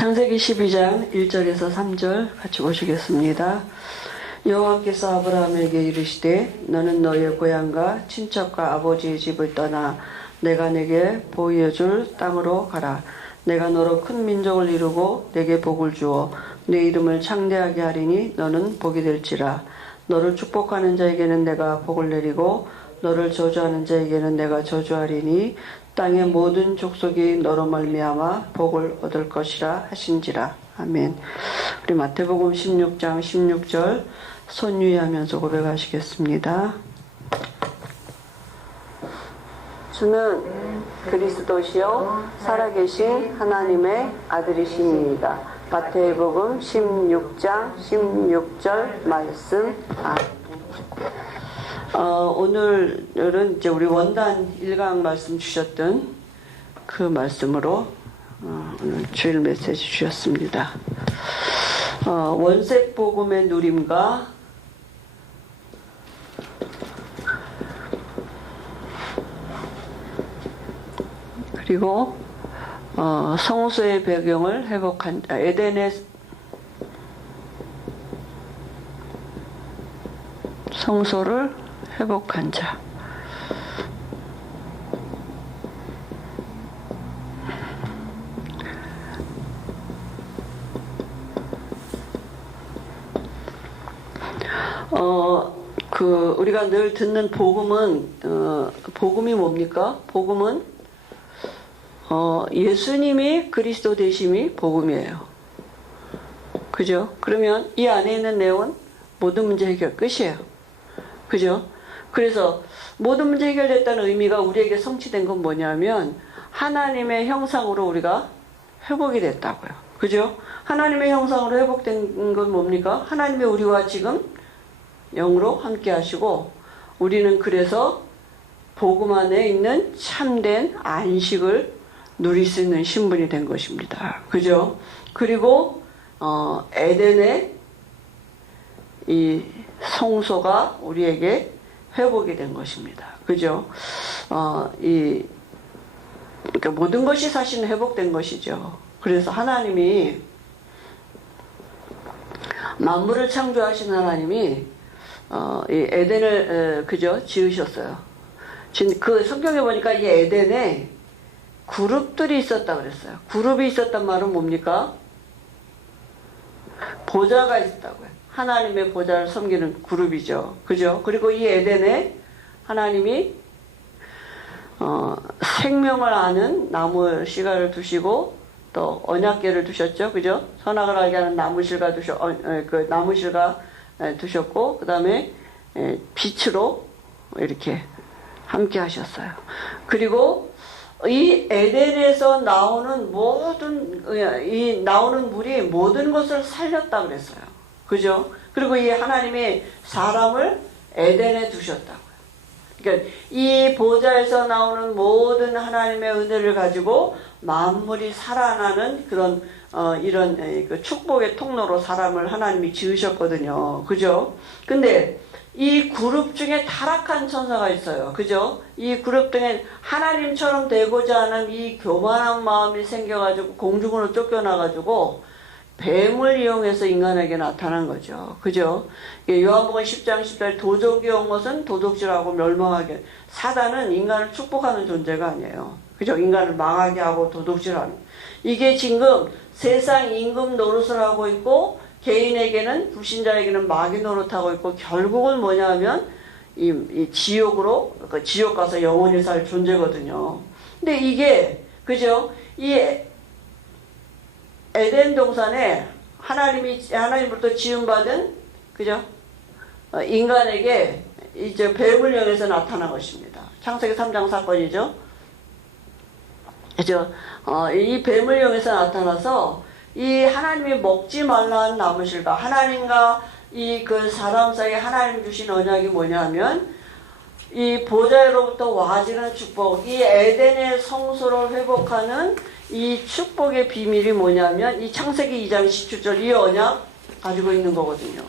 창세기 12장 1절에서 3절 같이 보시겠습니다. 여호와께서 아브라함에게 이르시되 너는 너의 고향과 친척과 아버지의 집을 떠나 내가 내게 보여줄 땅으로 가라. 내가 너로 큰 민족을 이루고 내게 복을 주어 내 이름을 창대하게 하리니 너는 복이 될지라. 너를 축복하는 자에게는 내가 복을 내리고 너를 저주하는 자에게는 내가 저주하리니 땅의 모든 족속이 너로 말미암아 복을 얻을 것이라 하신지라. 아멘. 우리 마태복음 16장 16절 손 위하면서 고백하시겠습니다. 주는 그리스도시요 살아계신 하나님의 아들이시니이다. 마태복음 16장 16절 말씀. 아멘. 오늘은 이제 우리 원단 1강 말씀 주셨던 그 말씀으로 오늘 주일 메시지 주셨습니다. 원색 복음의 누림과 그리고 성소의 배경을 회복한 에덴의 성소를 회복한 자. 우리가 늘 듣는 복음은 복음이 뭡니까? 복음은 예수님이 그리스도 되심이 복음이에요. 그죠? 그러면 이 안에 있는 내용은 모든 문제 해결 끝이에요. 그죠? 그래서 모든 문제 해결됐다는 의미가 우리에게 성취된 건 뭐냐면 하나님의 형상으로 우리가 회복이 됐다고요. 그죠? 하나님의 형상으로 회복된 건 뭡니까? 하나님이 우리와 지금 영으로 함께 하시고 우리는 그래서 복음 안에 있는 참된 안식을 누릴 수 있는 신분이 된 것입니다. 그죠? 그리고 에덴의 이 성소가 우리에게 회복이 된 것입니다. 그죠? 그러니까 모든 것이 사실은 회복된 것이죠. 그래서 하나님이 만물을 창조하신 하나님이 이 에덴을 그죠? 지으셨어요. 그 성경에 보니까 이 에덴에 그룹들이 있었다 그랬어요. 그룹이 있었단 말은 뭡니까? 보좌가 있었다고요. 하나님의 보좌를 섬기는 그룹이죠. 그죠? 그리고 이 에덴에 하나님이 생명을 아는 나무 씨가를 두시고 또 언약궤를 두셨죠. 그죠? 선악을 알게 하는 나무실과 그 나무실과 두셨고 그 다음에 빛으로 이렇게 함께 하셨어요. 그리고 이 에덴에서 나오는 나오는 물이 모든 것을 살렸다 그랬어요. 그죠? 그리고 이 하나님이 사람을 에덴에 두셨다고요. 그러니까 이 보좌에서 나오는 모든 하나님의 은혜를 가지고 만물이 살아나는 그런 이런 그 축복의 통로로 사람을 하나님이 지으셨거든요. 그죠? 근데 이 그룹 중에 타락한 천사가 있어요. 그죠? 이 그룹 중에 하나님처럼 되고자 하는 이 교만한 마음이 생겨가지고 공중으로 쫓겨나가지고 뱀을 이용해서 인간에게 나타난 거죠. 그죠? 요한복음 10장 10절 도적이 온 것은 도둑질하고 멸망하게. 사단은 인간을 축복하는 존재가 아니에요. 그죠? 인간을 망하게 하고 도둑질하는. 이게 지금 세상 임금 노릇을 하고 있고 개인에게는 불신자에게는 마귀 노릇하고 있고 결국은 뭐냐면 이 지옥으로 지옥 가서 영원히 살 존재거든요. 근데 이게 그죠? 이 에덴 동산에 하나님으로부터 지음받은 그죠? 인간에게 이제 뱀을 향해서 나타난 것입니다. 창세기 3장 사건이죠. 그죠? 이 뱀을 향해서 나타나서 이 하나님이 먹지 말라는 나무실과 하나님과 이 그 사람 사이에 하나님 주신 언약이 뭐냐면 이 보좌로부터 와지는 축복, 이 에덴의 성소를 회복하는 이 축복의 비밀이 뭐냐면 이 창세기 2장 17절 이 언약 가지고 있는 거거든요.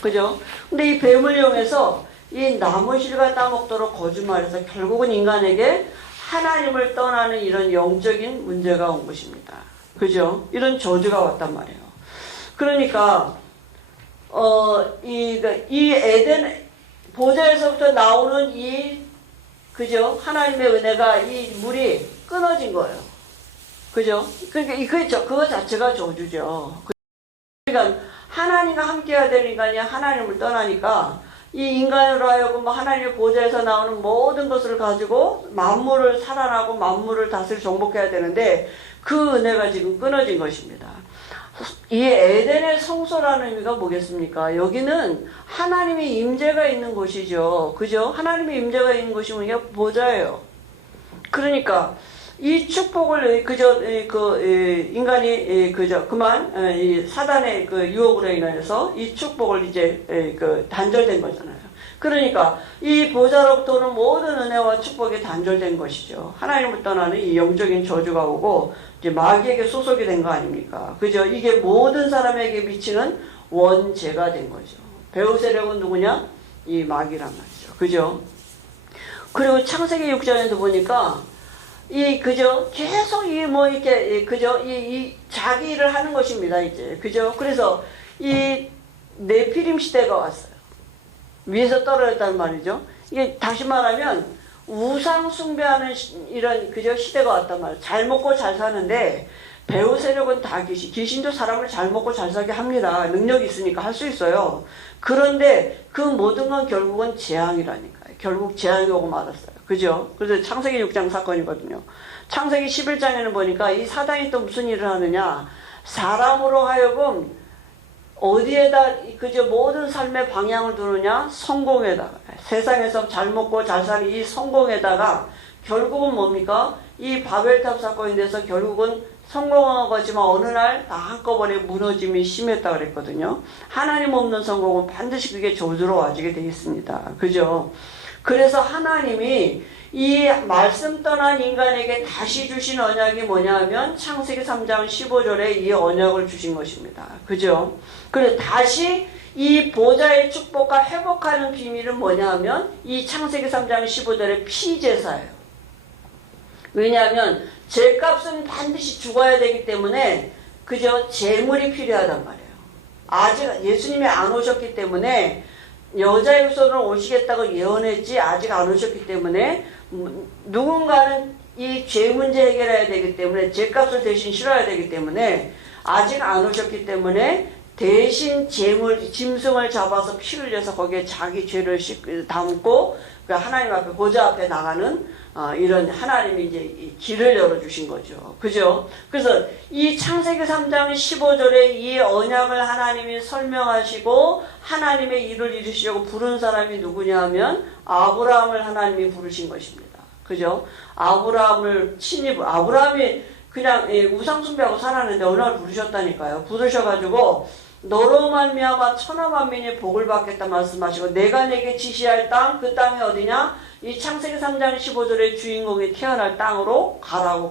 그죠? 근데 이 뱀을 이용해서 이 나무실과 따먹도록 거짓말해서 결국은 인간에게 하나님을 떠나는 이런 영적인 문제가 온 것입니다. 그죠? 이런 저주가 왔단 말이에요. 그러니까 이 에덴 보좌에서부터 나오는 그죠? 하나님의 은혜가 이 물이 끊어진 거예요. 그죠? 그러니까 그거 자체가 저주죠. 그러니까 하나님과 함께해야 될 인간이 하나님을 떠나니까 이 인간으로 하여금 하나님의 보좌에서 나오는 모든 것을 가지고 만물을 살아나고 만물을 다스려 정복해야 되는데 그 은혜가 지금 끊어진 것입니다. 이 에덴의 성소라는 의미가 뭐겠습니까? 여기는 하나님의 임재가 있는 곳이죠. 그죠? 하나님의 임재가 있는 곳이 뭐냐? 보좌예요. 그러니까 이 축복을 인간이 이 사단의 유혹으로 인해서 이 축복을 이제 단절된 거잖아요. 그러니까 이 보좌로부터 오는 모든 은혜와 축복이 단절된 것이죠. 하나님을 떠나는 이 영적인 저주가 오고 이제 마귀에게 소속이 된 거 아닙니까? 그죠? 이게 모든 사람에게 미치는 원죄가 된 거죠. 배후 세력은 누구냐? 이 마귀란 말이죠. 그죠? 그리고 창세기 6장에도 보니까 그죠? 계속 이 자기 일을 하는 것입니다, 이제. 그죠? 그래서 이 네피림 시대가 왔어요. 위에서 떨어졌단 말이죠. 이게 다시 말하면 우상 숭배하는 이런 그저 시대가 왔단 말이에요. 잘 먹고 잘 사는데 배후 세력은 다 귀신도 사람을 잘 먹고 잘 살게 합니다. 능력이 있으니까 할 수 있어요. 그런데 그 모든 건 결국은 재앙이라니까요. 결국 재앙이 오고 말았어요. 그죠? 그래서 창세기 6장 사건이거든요. 창세기 11장에는 보니까 이 사단이 또 무슨 일을 하느냐. 사람으로 하여금 어디에다 그저 모든 삶의 방향을 두느냐? 성공에다가. 세상에서 잘 먹고 잘 사는 이 성공에다가 결국은 뭡니까? 이 바벨탑 사건에 대해서 결국은 성공한 거지만 어느 날 다 한꺼번에 무너짐이 심했다 그랬거든요. 하나님 없는 성공은 반드시 그게 저주로 와지게 되어 있습니다. 그죠? 그래서 하나님이 이 말씀 떠난 인간에게 다시 주신 언약이 뭐냐 하면 창세기 3장 15절에 이 언약을 주신 것입니다. 그죠? 그래서 다시 이 보좌의 축복과 회복하는 비밀은 뭐냐 하면 이 창세기 3장 15절의 피제사예요. 왜냐하면 죄값은 반드시 죽어야 되기 때문에 그저 재물이 필요하단 말이에요. 아직 예수님이 안 오셨기 때문에 여자의 후손으로 오시겠다고 예언했지 아직 안 오셨기 때문에 누군가는 이 죄 문제 해결해야 되기 때문에 죄값을 대신 치러야 되기 때문에 아직 안 오셨기 때문에 대신 짐승을 잡아서 피를 내서 거기에 자기 죄를 담고 하나님 앞에 보좌 앞에 나가는 이런 하나님이 이제 길을 열어주신 거죠. 그죠? 그래서 이 창세기 3장 15절에 이 언약을 하나님이 설명하시고 하나님의 일을 이루시려고 부른 사람이 누구냐 하면 아브라함을 하나님이 부르신 것입니다. 그죠? 아브라함이 그냥 우상숭배하고 살았는데 어느 날 부르셨다니까요. 부르셔가지고 너로 말미암아 천하 만민이 복을 받겠다 말씀하시고 내가 내게 지시할 땅 그 땅이 어디냐? 이 창세기 3장 15절의 주인공이 태어날 땅으로 가라고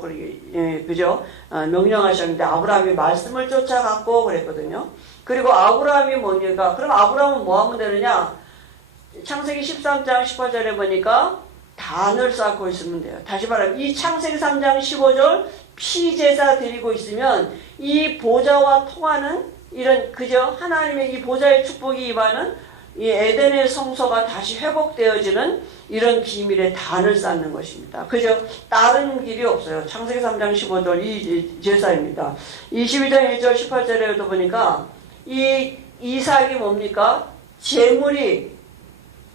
그죠? 명령하셨는데 아브라함이 말씀을 쫓아갔고 그랬거든요. 그리고 아브라함이 뭡니까? 그럼 아브라함은 뭐 하면 되느냐? 창세기 13장 18절에 보니까 단을 쌓고 있으면 돼요. 다시 말하면 이 창세기 3장 15절 피제사 드리고 있으면 이 보좌와 통하는 이런 그저 하나님의 이 보좌의 축복이 임하는 이 에덴의 성소가 다시 회복되어지는 이런 비밀의 단을 쌓는 것입니다. 그죠? 다른 길이 없어요. 창세기 3장 15절 이 제사입니다. 22장 1절 18절에도 보니까 이 이삭이 뭡니까? 재물이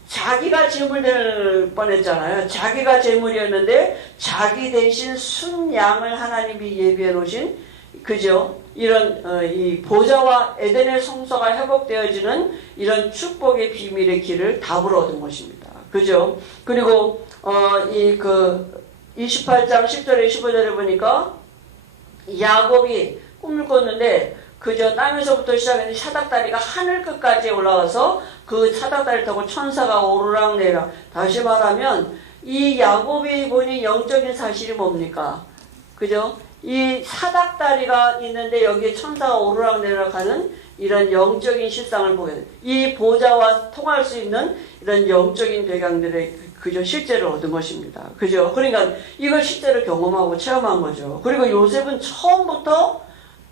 자기가 재물 될 뻔했잖아요. 자기가 재물이었는데 자기 대신 순양을 하나님이 예비해 놓으신 그죠? 이런 이 보좌와 에덴의 성소가 회복되어지는 이런 축복의 비밀의 길을 답으로 얻은 것입니다. 그죠? 그리고 28장 10절에 15절에 보니까 야곱이 꿈을 꿨는데 그저 땅에서부터 시작해서 사닥다리가 하늘 끝까지 올라와서 그 사닥다리를 타고 천사가 오르락내리락. 다시 말하면 이 야곱이 보니 영적인 사실이 뭡니까? 그죠? 이 사닥다리가 있는데 여기에 천사가 오르락내리락하는 이런 영적인 실상을 보게 돼요. 이 보좌와 통할 수 있는 이런 영적인 배경들의 그저 실제로 얻은 것입니다. 그죠? 그러니까 이걸 실제로 경험하고 체험한 거죠. 그리고 요셉은 처음부터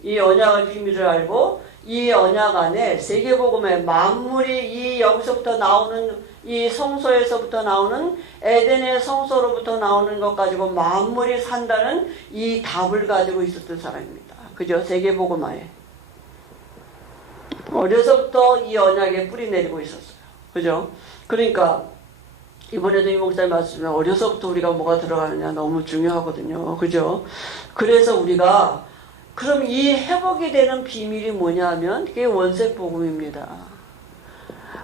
이 언약의 비밀을 알고 이 언약 안에 세계복음의 만물이 이 여기서부터 나오는 이 성소에서부터 나오는 에덴의 성소로부터 나오는 것 가지고 만물이 산다는 이 답을 가지고 있었던 사람입니다. 그죠? 세계복음화에 어려서부터 이 언약에 뿌리 내리고 있었어요. 그죠? 그러니까 이번에도 이 목사님 말씀에 어려서부터 우리가 뭐가 들어가느냐 너무 중요하거든요. 그죠? 그래서 우리가 그럼 이 회복이 되는 비밀이 뭐냐 하면 그게 원색복음입니다.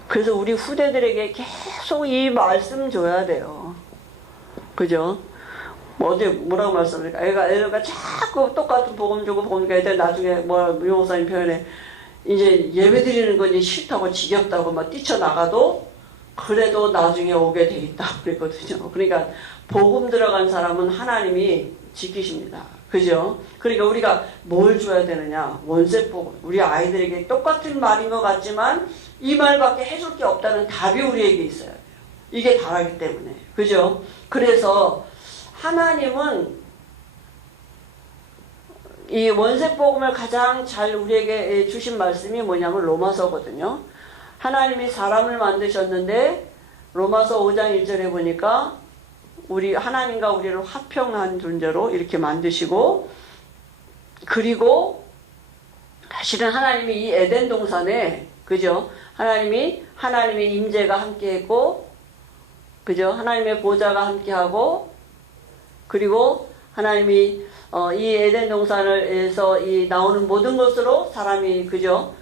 그래서 우리 후대들에게 계속 이 말씀 줘야 돼요. 그죠? 어디 뭐라고 말씀합니까? 애가 자꾸 똑같은 복음 주고 복음 주고 애들 나중에 유 목사님 표현에 이제 예배 드리는 건 이제 싫다고 지겹다고 막 뛰쳐나가도 그래도 나중에 오게 돼 있다 그랬거든요. 그러니까 복음 들어간 사람은 하나님이 지키십니다. 그죠? 그러니까 우리가 뭘 줘야 되느냐? 원색복음. 우리 아이들에게 똑같은 말인 것 같지만 이 말밖에 해줄 게 없다는 답이 우리에게 있어야 돼요. 이게 다르기 때문에. 그죠? 그래서 하나님은 이 원색복음을 가장 잘 우리에게 주신 말씀이 뭐냐면 로마서거든요. 하나님이 사람을 만드셨는데 로마서 5장 1절에 보니까 우리 하나님과 우리를 화평한 존재로 이렇게 만드시고 그리고 사실은 하나님이 이 에덴 동산에 그죠? 하나님의 임재가 함께했고 그죠? 하나님의 보좌가 함께하고 그리고 하나님이 이 에덴 동산에서 이 나오는 모든 것으로 사람이 그죠?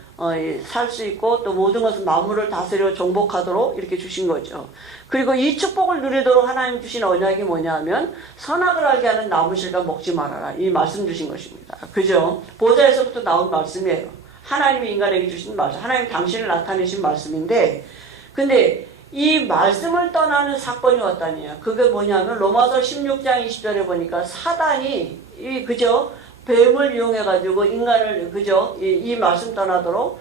살 수 있고 또 모든 것은 만물을 다스려 정복하도록 이렇게 주신 거죠. 그리고 이 축복을 누리도록 하나님 주신 언약이 뭐냐 하면 선악을 알게 하는 나무실과 먹지 말아라. 이 말씀 주신 것입니다. 그죠? 보좌에서부터 나온 말씀이에요. 하나님이 인간에게 주신 말씀. 하나님 당신을 나타내신 말씀인데 근데 이 말씀을 떠나는 사건이 왔다니요. 그게 뭐냐면 로마서 16장 20절에 보니까 사단이 그죠? 뱀을 이용해가지고 인간을, 그죠? 이 말씀 떠나도록,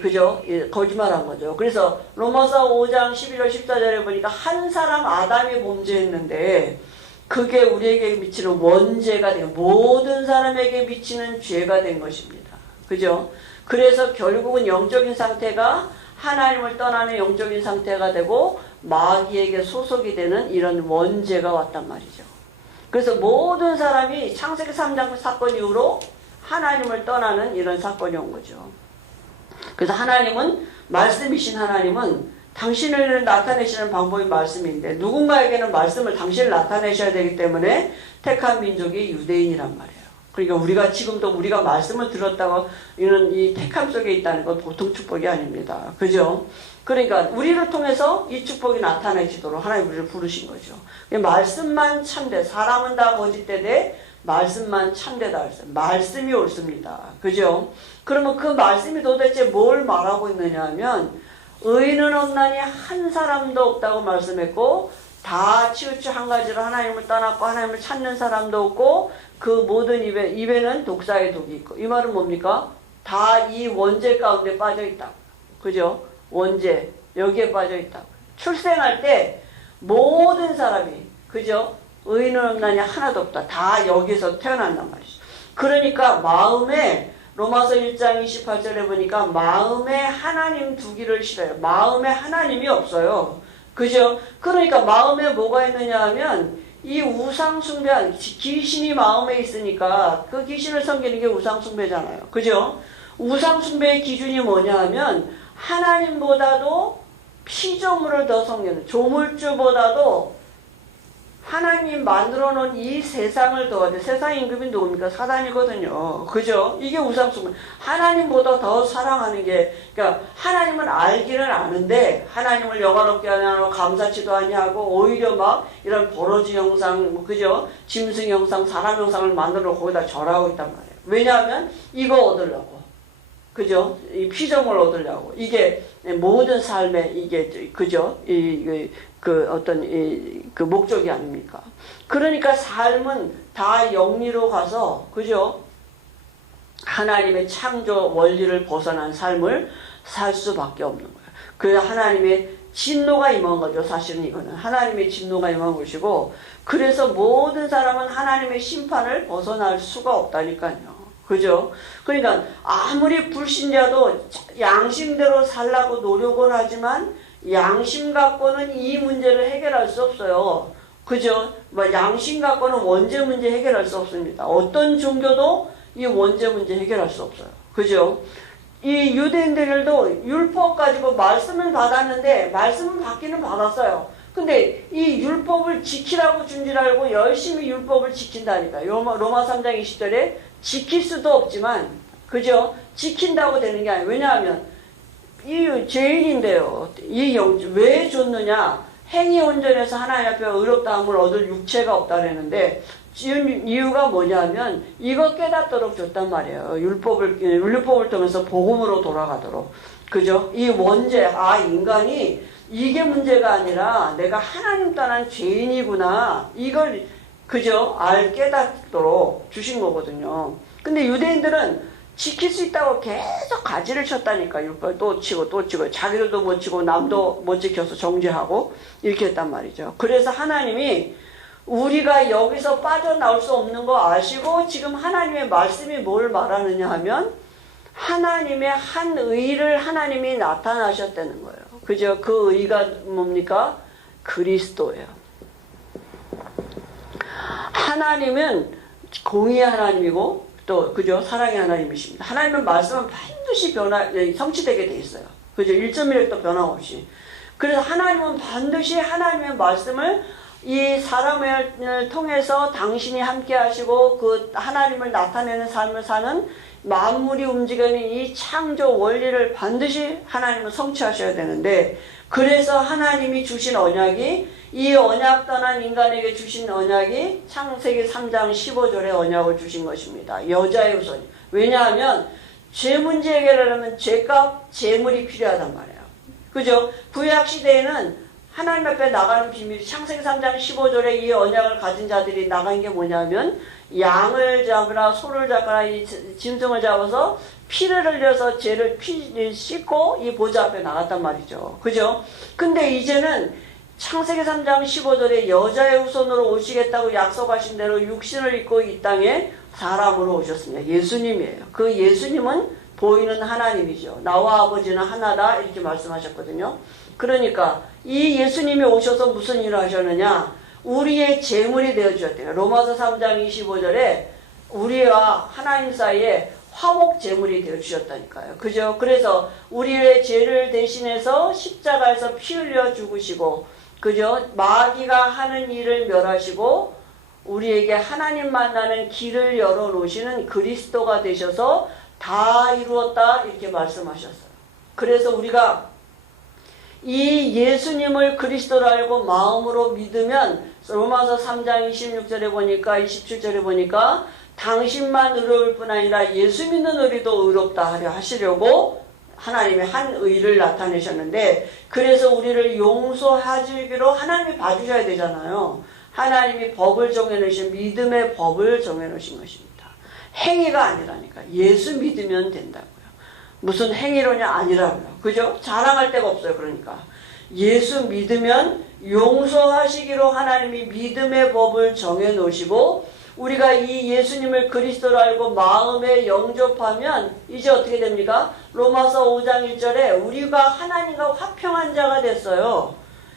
그죠? 거짓말한 거죠. 그래서 로마서 5장 11절 14절에 보니까 한 사람 아담이 범죄했는데, 그게 우리에게 미치는 원죄가 된, 모든 사람에게 미치는 죄가 된 것입니다. 그죠? 그래서 결국은 영적인 상태가 하나님을 떠나는 영적인 상태가 되고, 마귀에게 소속이 되는 이런 원죄가 왔단 말이죠. 그래서 모든 사람이 창세기 3장 사건 이후로 하나님을 떠나는 이런 사건이 온 거죠. 그래서 하나님은 말씀이신 하나님은 당신을 나타내시는 방법이 말씀인데 누군가에게는 말씀을 당신을 나타내셔야 되기 때문에 택한 민족이 유대인이란 말이에요. 그러니까 우리가 지금도 우리가 말씀을 들었다고 이런 이 택함 속에 있다는 건 보통 축복이 아닙니다. 그죠? 그러니까 우리를 통해서 이 축복이 나타내지도록 하나님 우리를 부르신 거죠. 말씀만 참되 사람은 다 거짓되되 말씀만 참되다 했어요. 말씀이 옳습니다. 그죠? 그러면 그 말씀이 도대체 뭘 말하고 있느냐 하면 의인은 없나니 한 사람도 없다고 말씀했고 다 치우쳐 한 가지로 하나님을 떠났고 하나님을 찾는 사람도 없고 그 모든 입에는 독사의 독이 있고 이 말은 뭡니까? 다 이 원죄 가운데 빠져 있다. 그죠? 원죄 여기에 빠져 있다. 출생할 때 모든 사람이 그죠? 의인은 없나니 하나도 없다. 다 여기서 태어난단 말이죠. 그러니까 마음에 로마서 1장 28절에 보니까 마음에 하나님 두기를 싫어요. 마음에 하나님이 없어요. 그죠? 그러니까 마음에 뭐가 있느냐 하면 이 우상숭배, 귀신이 마음에 있으니까 그 귀신을 섬기는 게 우상숭배잖아요. 그죠? 우상숭배의 기준이 뭐냐 하면 하나님보다도 피조물을 더 섬기는 조물주보다도 하나님 만들어 놓은 이 세상을 도와줘. 세상 임금이 누굽니까? 사단이거든요. 그죠? 이게 우상숭배. 하나님보다 더 사랑하는 게, 그러니까 하나님은 알기는 아는데 하나님을 영화롭게 하냐고 감사치도 아니하고 오히려 막 이런 버러지 형상, 그죠? 짐승 형상, 사람 형상을 만들어 거기다 절하고 있단 말이에요. 왜냐하면 이거 얻으려고. 그죠? 이 피조물 얻으려고. 이게 모든 삶의 이게, 그죠? 그 어떤 그 목적이 아닙니까? 그러니까 삶은 다 영리로 가서 그죠? 하나님의 창조 원리를 벗어난 삶을 살 수밖에 없는 거예요. 그 하나님의 진노가 임한 거죠. 사실은 이거는 하나님의 진노가 임한 것이고, 그래서 모든 사람은 하나님의 심판을 벗어날 수가 없다니까요. 그죠? 그러니까 아무리 불신자도 양심대로 살라고 노력을 하지만 양심 갖고는 이 문제를 해결할 수 없어요. 그죠? 양심 갖고는 원죄 문제 해결할 수 없습니다. 어떤 종교도 이 원죄 문제 해결할 수 없어요. 그죠? 이 유대인들도 율법 가지고 말씀을 받았는데, 말씀은 받기는 받았어요. 근데 이 율법을 지키라고 준 줄 알고 열심히 율법을 지킨다니까요. 로마 3장 20절에 지킬 수도 없지만, 그죠? 지킨다고 되는 게 아니에요. 왜냐하면 이 죄인인데요. 왜 줬느냐? 행위 온전해서 하나님 앞에 의롭다함을 얻을 육체가 없다 그랬는데, 이유가 뭐냐면 이거 깨닫도록 줬단 말이에요. 율법을 통해서 복음으로 돌아가도록. 그죠? 이 원죄, 인간이 이게 문제가 아니라 내가 하나님 떠난 죄인이구나, 이걸 그죠? 깨닫도록 주신 거거든요. 근데 유대인들은 지킬 수 있다고 계속 가지를 쳤다니까. 율법을 또 치고 또 치고, 자기들도 못 치고 남도 못 지켜서 정죄하고 이렇게 했단 말이죠. 그래서 하나님이 우리가 여기서 빠져나올 수 없는 거 아시고 지금 하나님의 말씀이 뭘 말하느냐 하면, 하나님의 한 의를 하나님이 나타나셨다는 거예요. 그죠? 그 의가 뭡니까? 그리스도예요. 하나님은 공의의 하나님이고 또 그죠? 사랑의 하나님이십니다. 하나님의 말씀은 반드시 성취되게 돼 있어요. 그죠? 1.1획도 변함없이. 그래서 하나님은 반드시 하나님의 말씀을 이 사람을 통해서 당신이 함께 하시고 그 하나님을 나타내는 삶을 사는, 만물이 움직이는 이 창조 원리를 반드시 하나님은 성취하셔야 되는데, 그래서 하나님이 주신 언약이, 이 언약 떠난 인간에게 주신 언약이 창세기 3장 15절의 언약을 주신 것입니다. 여자의 후손. 왜냐하면 죄 문제 해결을 하면 죄값, 재물이 필요하단 말이에요. 그죠? 구약시대에는 하나님 앞에 나가는 비밀이, 창세기 3장 15절에 이 언약을 가진 자들이 나간 게 뭐냐면, 양을 잡거나 소를 잡거나 이 짐승을 잡아서 피를 흘려서 죄를 씻고 이 보좌 앞에 나갔단 말이죠. 그죠? 근데 이제는 창세기 3장 15절에 여자의 후손으로 오시겠다고 약속하신 대로 육신을 입고 이 땅에 사람으로 오셨습니다. 예수님이에요. 그 예수님은 보이는 하나님이죠. 나와 아버지는 하나다, 이렇게 말씀하셨거든요. 그러니까 이 예수님이 오셔서 무슨 일을 하셨느냐? 우리의 제물이 되어주셨대요. 로마서 3장 25절에 우리와 하나님 사이에 화목 제물이 되어주셨다니까요. 그죠? 그래서 우리의 죄를 대신해서 십자가에서 피 흘려 죽으시고, 그죠? 마귀가 하는 일을 멸하시고 우리에게 하나님 만나는 길을 열어놓으시는 그리스도가 되셔서 다 이루었다, 이렇게 말씀하셨어요. 그래서 우리가 이 예수님을 그리스도로 알고 마음으로 믿으면, 로마서 3장 26절에 보니까, 27절에 보니까 당신만 의로울 뿐 아니라 예수 믿는 우리도 의롭다 하려 하시려고 하나님의 한 의를 나타내셨는데, 그래서 우리를 용서하시기로 하나님이 봐주셔야 되잖아요. 하나님이 법을 정해놓으신, 믿음의 법을 정해놓으신 것입니다. 행위가 아니라니까. 예수 믿으면 된다고요. 무슨 행위로냐? 아니라고요. 그죠? 자랑할 데가 없어요. 그러니까 예수 믿으면 용서하시기로 하나님이 믿음의 법을 정해놓으시고, 우리가 이 예수님을 그리스도로 알고 마음에 영접하면 이제 어떻게 됩니까? 로마서 5장 1절에 우리가 하나님과 화평한 자가 됐어요.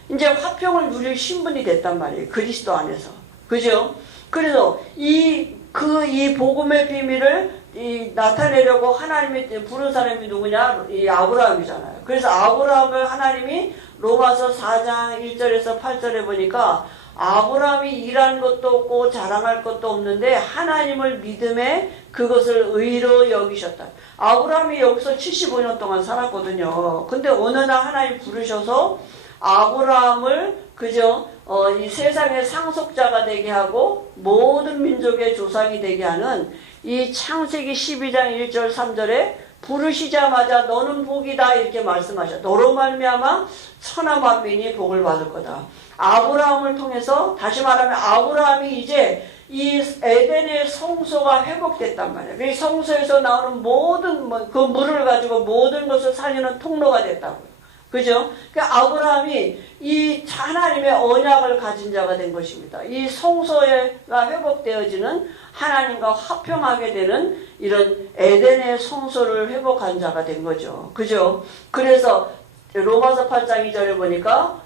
이제 화평을 누릴 신분이 됐단 말이에요. 그리스도 안에서. 그죠? 그래서 이 복음의 비밀을 나타내려고 하나님이 부른 사람이 누구냐? 이 아브라함이잖아요. 그래서 아브라함을 하나님이 로마서 4장 1절에서 8절에 보니까, 아브라함이 일한 것도 없고 자랑할 것도 없는데 하나님을 믿음에 그것을 의로 여기셨다. 아브라함이 여기서 75년 동안 살았거든요. 근데 어느 날 하나님 부르셔서 아브라함을, 그죠? 이 세상의 상속자가 되게 하고 모든 민족의 조상이 되게 하는 이 창세기 12장 1절 3절에 부르시자마자 너는 복이다, 이렇게 말씀하셔. 너로 말미암아 천하 만민이 복을 받을 거다. 아브라함을 통해서, 다시 말하면 아브라함이 이제 이 에덴의 성소가 회복됐단 말이에요. 이 성소에서 나오는 모든 그 물을 가지고 모든 것을 살리는 통로가 됐다고요. 그죠? 그러니까 아브라함이 이 하나님의 언약을 가진 자가 된 것입니다. 이 성소가 회복되어지는 하나님과 화평하게 되는 이런 에덴의 성소를 회복한 자가 된 거죠. 그죠? 그래서 로마서 8장 2절에 보니까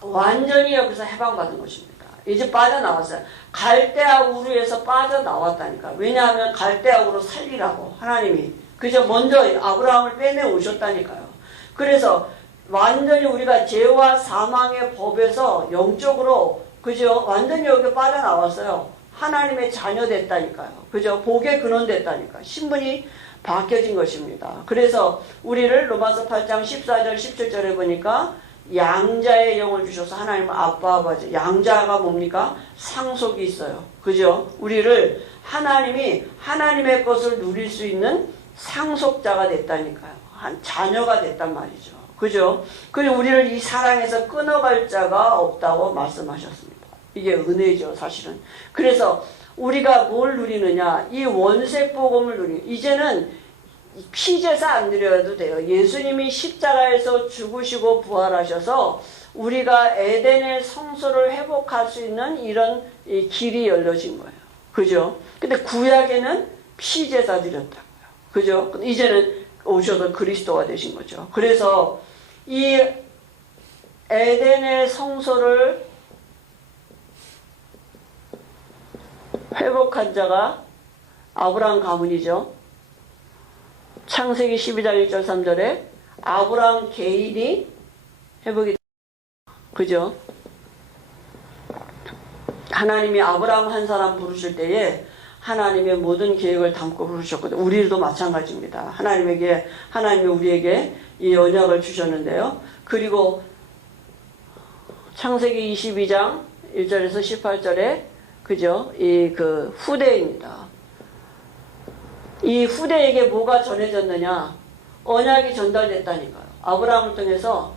완전히 여기서 해방받은 것입니다. 이제 빠져나왔어요. 갈대아 우르에서 빠져나왔다니까. 왜냐하면 갈대아 우르 살리라고 하나님이. 그죠? 먼저 아브라함을 빼내오셨다니까요. 그래서 완전히 우리가 죄와 사망의 법에서 영적으로 그죠? 완전히 여기 빠져나왔어요. 하나님의 자녀 됐다니까요. 그죠? 복의 근원 됐다니까. 신분이 바뀌어진 것입니다. 그래서 우리를 로마서 8장 14절 17절에 보니까 양자의 영을 주셔서 하나님은 아빠 아버지. 양자가 뭡니까? 상속이 있어요. 그죠? 우리를 하나님이 하나님의 것을 누릴 수 있는 상속자가 됐다니까요. 한 자녀가 됐단 말이죠. 그죠? 그리고 우리를 이 사랑에서 끊어갈 자가 없다고 말씀하셨습니다. 이게 은혜죠, 사실은. 그래서 우리가 뭘 누리느냐? 이 원색복음을 이제는 피제사 안 드려도 돼요. 예수님이 십자가에서 죽으시고 부활하셔서 우리가 에덴의 성소를 회복할 수 있는 이런 길이 열려진 거예요. 그죠? 근데 구약에는 피제사 드렸다고요. 그죠? 이제는 오셔서 그리스도가 되신 거죠. 그래서 이 에덴의 성소를 회복한 자가 아브라함 가문이죠. 창세기 12장 1절 3절에 아브라함 개인이 회복이 그죠? 하나님이 아브라함 한 사람 부르실 때에 하나님의 모든 계획을 담고 부르셨거든요. 우리도 마찬가지입니다. 하나님이 우리에게 이 언약을 주셨는데요. 그리고 창세기 22장 1절에서 18절에 그죠? 그 후대입니다. 이 후대에게 뭐가 전해졌느냐? 언약이 전달됐다니까요. 아브라함을 통해서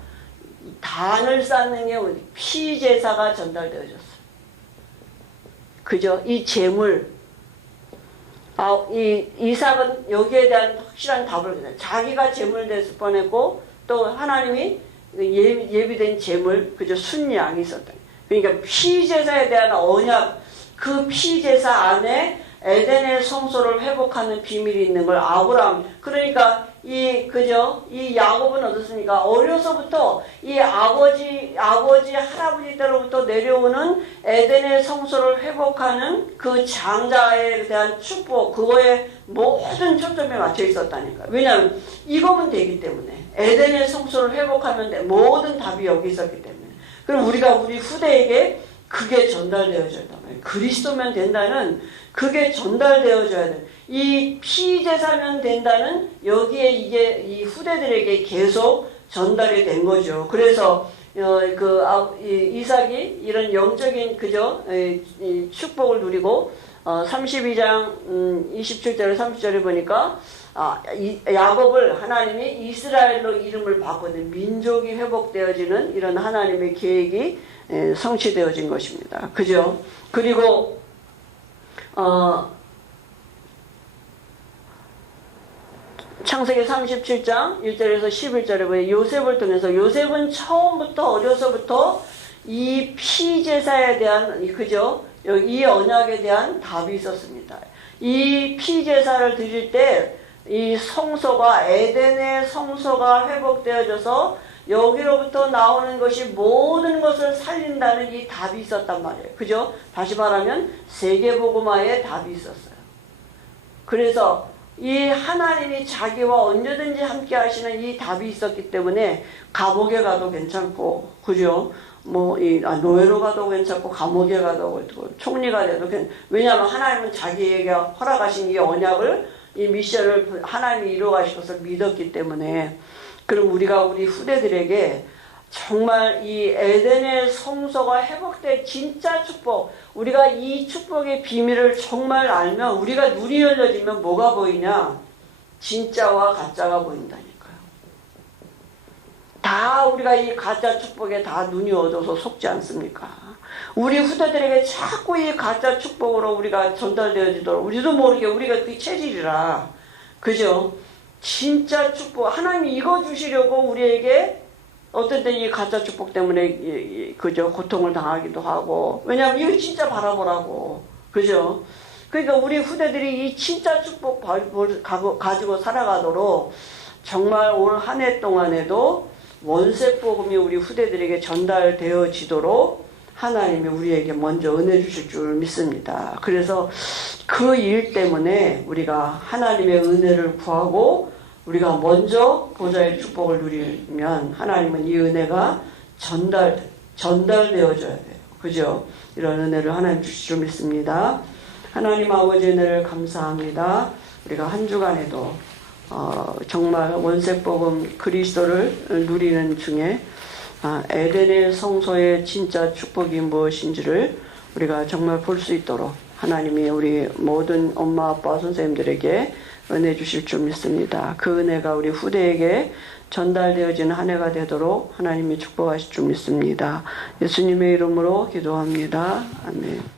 단을 쌓는 게 피제사가 전달되어졌어요. 그죠? 이 재물, 이 이삭은 여기에 대한 확실한 답을 해요. 자기가 재물 됐을 뻔했고 또 하나님이 예비된 재물, 그죠? 순양이 있었다. 그러니까 피제사에 대한 언약, 그 피제사 안에 에덴의 성소를 회복하는 비밀이 있는 걸 아브라함, 그러니까 이 야곱은 어떻습니까? 어려서부터 이 아버지 할아버지 때로부터 내려오는 에덴의 성소를 회복하는 그 장자에 대한 축복, 그거에 모든 초점이 맞춰 있었다니까. 왜냐하면 이거면 되기 때문에, 에덴의 성소를 회복하면 돼. 모든 답이 여기 있었기 때문에. 그럼 우리 후대에게 그게 전달되어져야 된다. 그리스도면 된다는 그게 전달되어져야 돼. 이 피제사면 된다는 여기에 이게 이 후대들에게 계속 전달이 된 거죠. 그래서 이삭이 이런 영적인 이 축복을 누리고 32장 27절에 30절에 보니까 야곱을 하나님이 이스라엘로 이름을 바꾸는 민족이 회복되어지는 이런 하나님의 계획이 성취되어진 것입니다. 그죠? 그리고 창세기 37장 1절에서 11절에 보면 요셉을 통해서, 요셉은 처음부터 어려서부터 이 피제사에 대한 이 언약에 대한 답이 있었습니다. 이 피제사를 드릴 때 이 성소가, 에덴의 성소가 회복되어져서 여기로부터 나오는 것이 모든 것을 살린다는 이 답이 있었단 말이에요. 그죠? 다시 말하면 세계복음화의 답이 있었어요. 그래서 이 하나님이 자기와 언제든지 함께 하시는 이 답이 있었기 때문에 감옥에 가도 괜찮고, 그죠? 노예로 가도 괜찮고, 감옥에 가도 총리가 돼도 왜냐하면 하나님은 자기에게 허락하신 이 언약을, 이 미션을 하나님이 이루어가실 것을 믿었기 때문에. 그럼 우리가 우리 후대들에게 정말 이 에덴의 성소가 회복될 진짜 축복, 우리가 이 축복의 비밀을 정말 알면, 우리가 눈이 열려지면 뭐가 보이냐? 진짜와 가짜가 보인다니까요. 다 우리가 이 가짜 축복에 다 눈이 어두워서 속지 않습니까? 우리 후대들에게 자꾸 이 가짜 축복으로 우리가 전달되어지도록, 우리도 모르게 우리가 그 체질이라, 그죠? 진짜 축복, 하나님이 이거 주시려고 우리에게 어떤 때는 이 가짜 축복 때문에 그죠 고통을 당하기도 하고, 왜냐하면 이거 진짜 바라보라고, 그죠? 그러니까 우리 후대들이 이 진짜 축복 가지고 살아가도록 정말 올 한 해 동안에도 원색 복음이 우리 후대들에게 전달되어지도록 하나님이 우리에게 먼저 은혜 주실 줄 믿습니다. 그래서 그 일 때문에 우리가 하나님의 은혜를 구하고 우리가 먼저 보좌의 축복을 누리면 하나님은 이 은혜가 전달되어져야 돼요. 그죠? 이런 은혜를 하나님 주실 줄 믿습니다. 하나님 아버지 은혜를 감사합니다. 우리가 한 주간에도 정말 원색복음 그리스도를 누리는 중에 에덴의 성소의 진짜 축복이 무엇인지를 우리가 정말 볼 수 있도록 하나님이 우리 모든 엄마 아빠 선생님들에게 은혜 주실 줄 믿습니다. 그 은혜가 우리 후대에게 전달되어지는 한 해가 되도록 하나님이 축복하실 줄 믿습니다. 예수님의 이름으로 기도합니다. 아멘.